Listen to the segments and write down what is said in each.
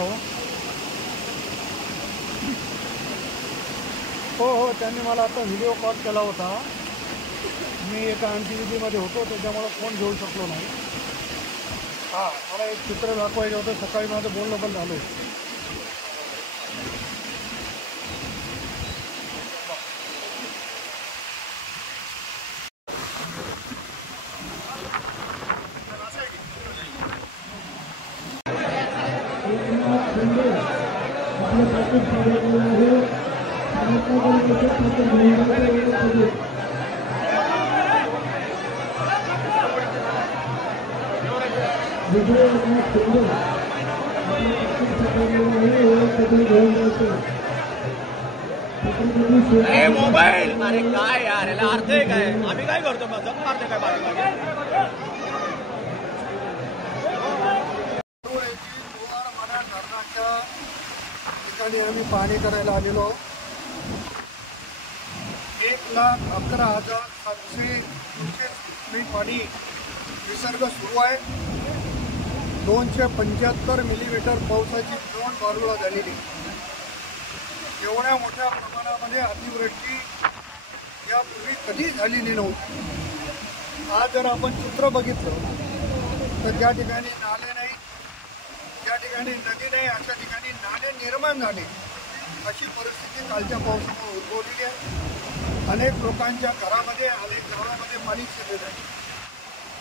मित्रांनो, हो त्यांनी मला आता व्हिडिओ कॉल केला होता। मी एका अंत्यविधीमध्ये होतो, त्याच्यामुळे फोन घेऊ शकलो नाही। मला एक चित्र दाखवायचं होतं। सकाळी माझं बोलणं पण झालं। मोबाईल अरे काय यार, याला अर्थ आहे काय? आम्ही काय करतो मग? जप मारते काय मागे मागे? ठिकाणी आम्ही पाणी करायला आलेलो। 1,11,700 पाणी विसर्ग सुरू आहे। 275 मिलीमीटर पावसाची नोंद बारूला झालेली। एवढ्या मोठ्या प्रमाणामध्ये अतिवृष्टी यापूर्वी कधी झालेली नव्हती। आज जर आपण चित्र बघितलं तर ज्या ठिकाणी नाले नाही, ज्या ठिकाणी नदी नाही, अशा ठिकाणी नाले निर्माण झाले। अशी परिस्थिती कालच्या पावसामुळे उद्भवलेली आहे। अनेक लोकांच्या घरामध्ये, अनेक गावामध्ये पाणी शिरलेलं आहे।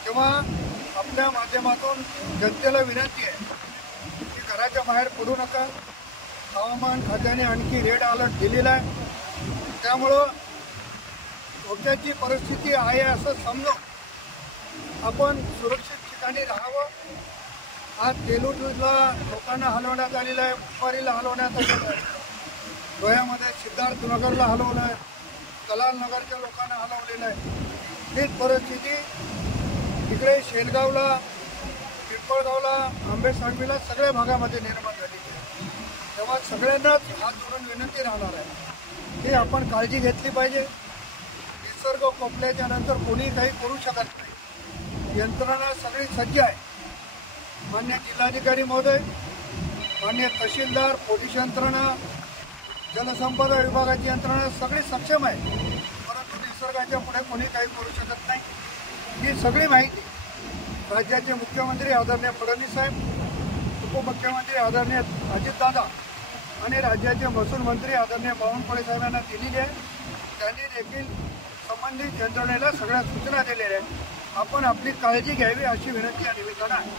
तेव्हा आपल्या माध्यमातून जनतेला विनंती आहे की घराच्या बाहेर पडू नका। हवामान खात्याने आणखी रेड अलर्ट दिलेला आहे। त्यामुळं धोक्याची परिस्थिती आहे असं समजून आपण सुरक्षित ठिकाणी राहावं। आज तेलुगूला लोकांना हलवण्यात आलेलं आहे, मुंबारीला हलवण्यात आलेलं आहे, गोव्यामध्ये सिद्धार्थनगरला हलवलं आहे, कलाल नगरच्या लोकांना हलवलेलं आहे। हीच परिस्थिती इकडे शेलगावला, पिंपळगावला, आंबेसांगवीला सगळ्या भागामध्ये निर्माण झालेली आहे। तेव्हा सगळ्यांनाच हात जोडून विनंती राहणार आहे की आपण काळजी घेतली पाहिजे। निसर्ग कोपल्याच्या नंतर कोणी काही करू शकत नाही। यंत्रणा सगळी सज्ज आहे। मान्य जिल्हाधिकारी महोदय, मान्य तहसीलदार, पोलीस यंत्रणा, जलसंपदा विभागाची यंत्रणा सगळी सक्षम आहे, परंतु निसर्गाच्या पुढे कोणी काही करू शकत नाही। ही सगळी माहिती राज्याचे मुख्यमंत्री आदरणीय फडणवीस साहेब, उपमुख्यमंत्री आदरणीय अजितदादा आणि राज्याचे महसूल मंत्री आदरणीय बावनकुळे साहेबांना दिलेली आहे। त्यांनी देखील संबंधित यंत्रणेला सगळ्या सूचना दिलेल्या आहेत। आपण आपली काळजी घ्यावी अशी विनंती या निमित्तानं आहे।